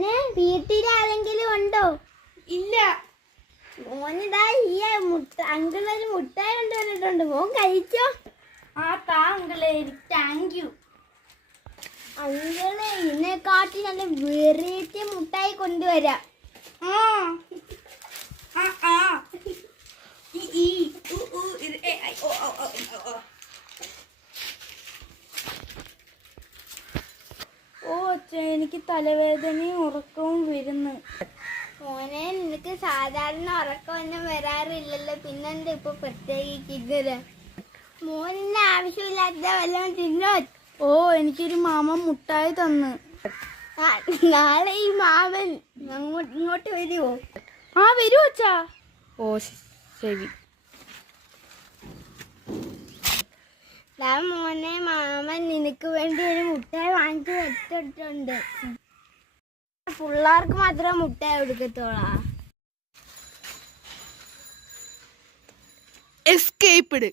മോനെ വീട്ടിലാരെങ്കിലും ഉണ്ടോ? ഇല്ല. മോനിതാ ഈ അങ്കിളൊരു മുട്ടായി കൊണ്ടുവന്നിട്ടുണ്ട്, മോൻ കഴിച്ചോ? ആ താ അങ്കിളേ, താങ്ക് യു. അങ്കിള് ഇതിനെക്കാട്ടി നല്ല വെറൈറ്റി മുട്ടായി കൊണ്ടുവരാം. ആ ആ ആ ഈ ഈ ഇത് ഓ ഓ ഓ ഓ. ഓ അച്ഛാ, എനിക്ക് തലവേദനയും ഉറക്കവും വരുന്നു. മോനെ നിനക്ക് സാധാരണ ഉറക്കമൊന്നും വരാറില്ലല്ലോ, പിന്നെന്താ ഇപ്പൊ പ്രത്യേകിച്ച്? മോനിന് ആവശ്യമില്ലാത്ത വല്ലതും തിന്നോ? ഓ, എനിക്കൊരു മാമൻ മുട്ടായി തന്ന്. നാളെ ഈ മാമൻ ഇങ്ങോട്ട് വരുമോ? ആ വരുമോ അച്ഛാ? ഓ ശരി. മോനെ മാമൻ നിനക്ക് വേണ്ടി ഒരു മുട്ടായി വാങ്ങിച്ചു വെച്ചിട്ടുണ്ട്. പിള്ളേർക്ക് മാത്രം മുട്ടായി കൊടുക്കത്തോളാ. എസ്കേപ്പ്ഡ്.